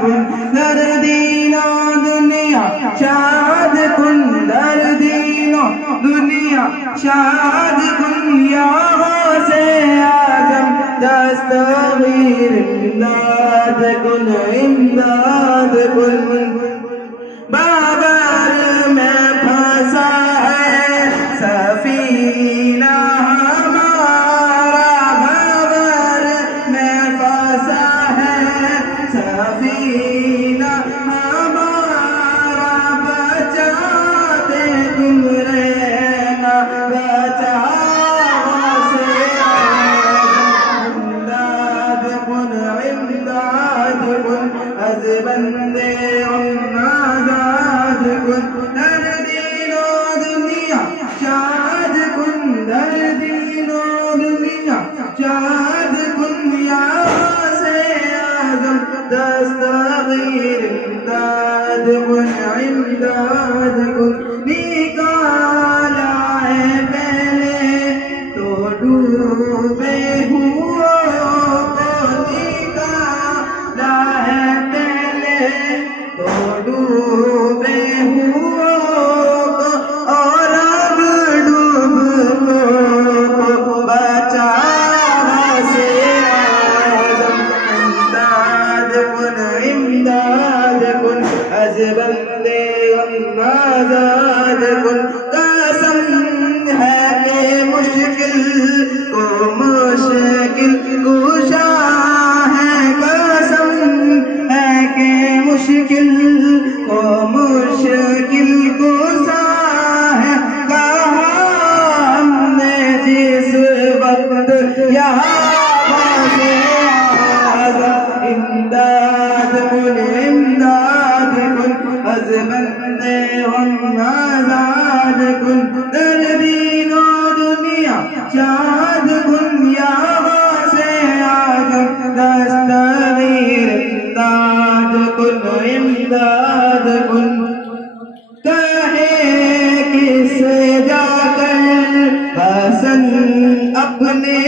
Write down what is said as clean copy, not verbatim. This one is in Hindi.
कुन दर्दीनो दुनिया शाद कुन दर्दीनो दुनिया शाद कुन या गौसे आजम दस्तगीर इमदाद कुन इमदाद कुन। बाबर में फंसा है सफीना हमारा, बाबर में फंसा है सफीना हमारा, बचाते तुम रहना बचाओ से इमदाद कुन इमदाद कुन अज़ बंदे आज़ाद कुन दर्दीनो दुनिया शाद कुन दर्दीनो दुनिया शाद कुन या से आज़म दस्तगीर इमदाद कुन इमदाद कुन। निकाला है पहले तो डूबे हुओं को, निकाला है पहले तो डूबे हुओं को, और अब डूबों को बचाओ से आज़म इमदाद कुन इमदाद कुन अज़ बंदे आज़ाद कुन। कसम है कि मुश्किल को मुश्किल कुशा है, कसम है कि मुश्किल को मुश्किल कुशा है, कहा हमने जिस वक्त यहाँ इमदाद कुन इमदाद कुन अज़ बंदे आज़ाद कुन दर्दीनो दुनिया शाद कुन या गौसे आज़म दस्तगीर इमदाद कुन इमदाद कुन। कहे किससे जाकर हसन अपने